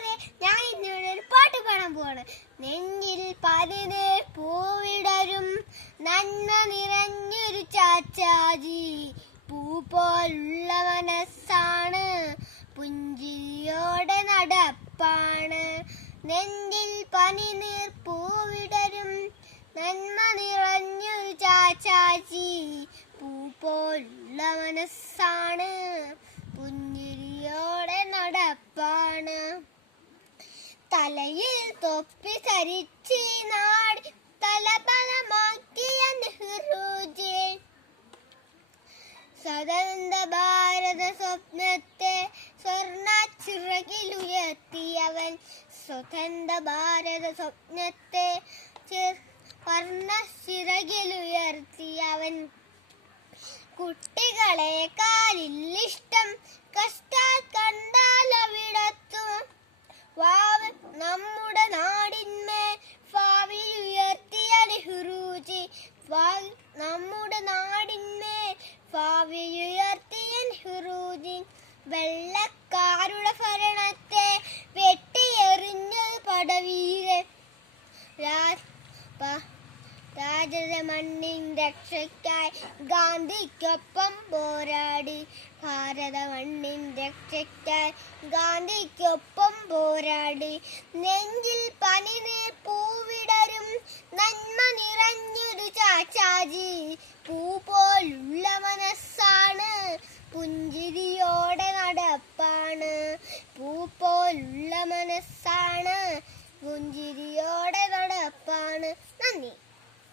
കൂട്ടുകാരെ, ഞാൻ ഇന്നിവിടെ ഒരു പാട്ട് പാടാൻ പോവാണ്. നെഞ്ചിൽ പതിനേഴ് പൂവിടരും നന്മ നിറഞ്ഞൊരു ചാച്ചാജി, പൂ പോലുള്ള മനസ്സാണ്, പുഞ്ചിരിയോടെ നടപ്പാണ്. നെഞ്ചിൽ പനിനീർ പൂവിടരും നന്മ നിറഞ്ഞൊരു ചാച്ചാജി, പൂ പോലുള്ള മനസ്സാണ്, പുഞ്ചിരിയോടെ നടപ്പാണ്. തലയിൽ തൊപ്പി ധരിച്ച് നാട് തലബലമാക്കിയ നെഹ്റുജി, സ്വതന്ത്ര ഭാരത സ്വപ്നത്തെ സ്വർണ്ണ ചിറകിലുയർത്തിയവൻ, സ്വതന്ത്ര ഭാരത സ്വപ്നത്തെ സ്വർണ്ണ ചിറകിലുയർത്തിയവൻ. കുട്ടികളെ കാലിലിഷ്ടം കഷ്ടാൽ കണ്ടാലവിടത്തും, നമ്മുടെ നാടിന്മേൽ ഭാവിയുയർത്തിയ നെഹ്റുജി, നമ്മുടെ നാടിന്മേൽ ഭാവിയുയർത്തിയ നെഹ്റുജി. വെള്ളക്കാരുടെ ഭരണത്തെ വെട്ടിയെറിഞ്ഞത് പടവീരൻ, രാജ്യത്തെ മണ്ണിൻ രക്ഷയ്ക്കായി ഗാന്ധിക്കൊപ്പം പോരാടി, ഭാരത മണ്ണിൻ രക്ഷയ്ക്കായി ഗാന്ധിക്കൊപ്പം പോരാടി. നെഞ്ചിൽ പനിനീർ പൂവിടരും നന്മ നിറഞ്ഞൊരു ചാച്ചാജി,